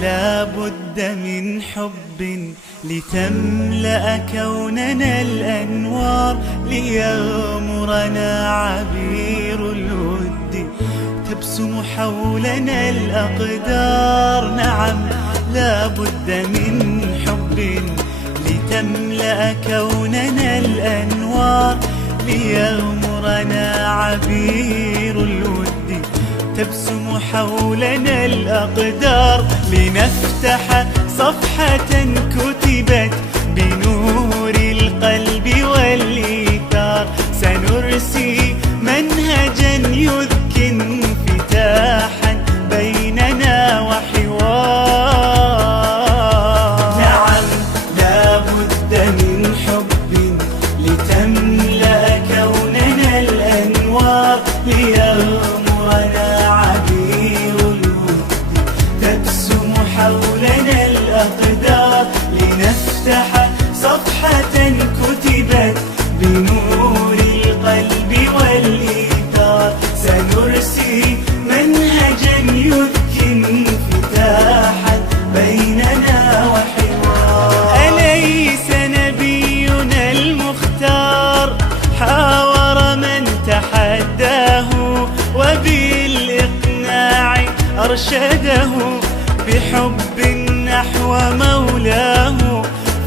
لا بد من حب لتملأ كوننا الأنوار، ليغمرنا عبير الود تبسم حولنا الأقدار. نعم لا بد من حب لتملأ كوننا الأنوار، ليغمرنا عبير الود تبسم حولنا الأقدار. لنفتح صفحة كتبت بنور القلب والإيثار، سنرسي منهجا يذكي انفتاحا بيننا وحوار. نعم لا بد من حب لتملأ كوننا الأنوار، ليغمرنا عبير الود تبسم حولنا الأقدار. لنفتح صفحة كتبت بنور القلب والإيثار، سنرسي منهجا يذكي انفتاحا بيننا وحوار. أليس نبينا المختار حاور من تحداه، وبالإقناع أرشده بحب نحو مولاه؟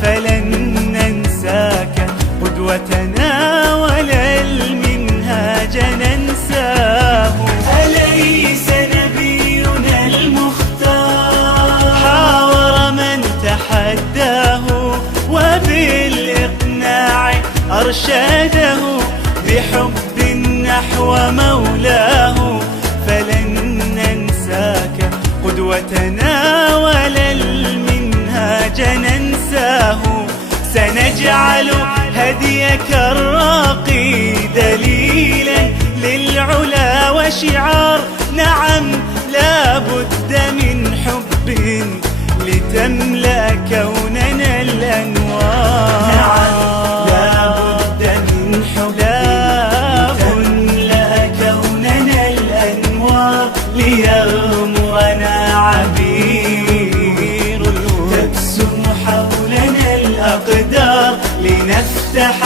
فلن ننساك قدوتنا ولا المنهاج ننساه. أليس نبينا المختار حاور من تحداه، وبالإقناع أرشده بحب نحو مولاه؟ فلن ننساك قدوتنا ولا المنهاج ننساه. سنجعل هديك الراقي دليلا للعلا وشعار. نعم لا بد من حب لتملأ كوننا الأنوار. نعم لا بد من حب لتملأ كوننا الأنوار، ليغمرنا عبير الود تبسم حولنا الأقدار. لنفتح